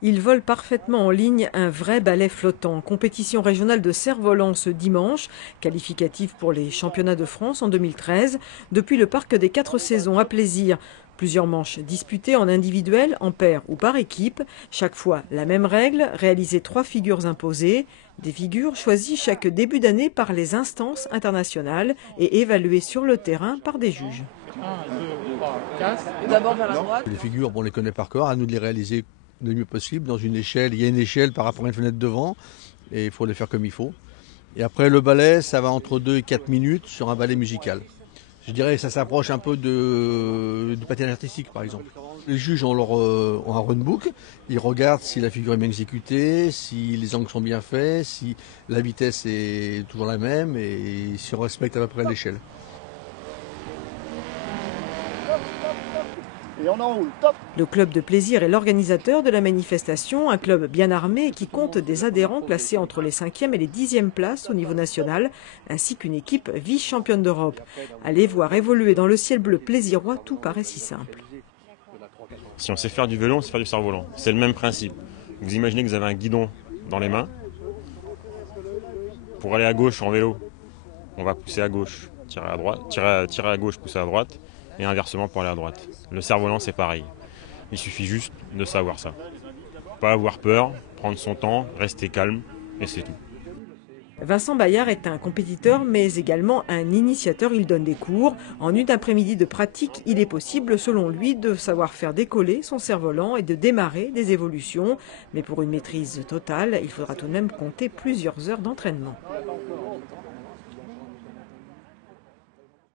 Il vole parfaitement en ligne un vrai balai flottant. Compétition régionale de cerf-volant ce dimanche, qualificative pour les championnats de France en 2013, depuis le parc des 4 saisons à Plaisir. Plusieurs manches disputées en individuel, en paire ou par équipe. Chaque fois la même règle, réaliser 3 figures imposées. Des figures choisies chaque début d'année par les instances internationales et évaluées sur le terrain par des juges. 1, 2, 3, 4. D'abord vers la droite. Les figures, on les connaît par cœur, à nous de les réaliser le mieux possible dans une échelle. Il y a une échelle par rapport à une fenêtre devant et il faut les faire comme il faut. Et après le ballet, ça va entre 2 et 4 minutes sur un ballet musical. Je dirais que ça s'approche un peu du patinage artistique par exemple. Les juges ont un runbook, ils regardent si la figure est bien exécutée, si les angles sont bien faits, si la vitesse est toujours la même et si on respecte à peu près l'échelle. Et on enroule, top. Le club de plaisir est l'organisateur de la manifestation, un club bien armé et qui compte des adhérents classés entre les 5e et les 10e places au niveau national, ainsi qu'une équipe vice-championne d'Europe. Allez voir évoluer dans le ciel bleu plaisirois, tout paraît si simple. Si on sait faire du vélo, on sait faire du cerf-volant. C'est le même principe. Vous imaginez que vous avez un guidon dans les mains. Pour aller à gauche en vélo, on va pousser à gauche, tirer à droite, tirer à gauche, pousser à droite, et inversement pour aller à droite. Le cerf-volant, c'est pareil. Il suffit juste de savoir ça. Pas avoir peur, prendre son temps, rester calme, et c'est tout. Vincent Bayard est un compétiteur mais également un initiateur. Il donne des cours. En une après-midi de pratique, il est possible, selon lui, de savoir faire décoller son cerf-volant et de démarrer des évolutions. Mais pour une maîtrise totale, il faudra tout de même compter plusieurs heures d'entraînement.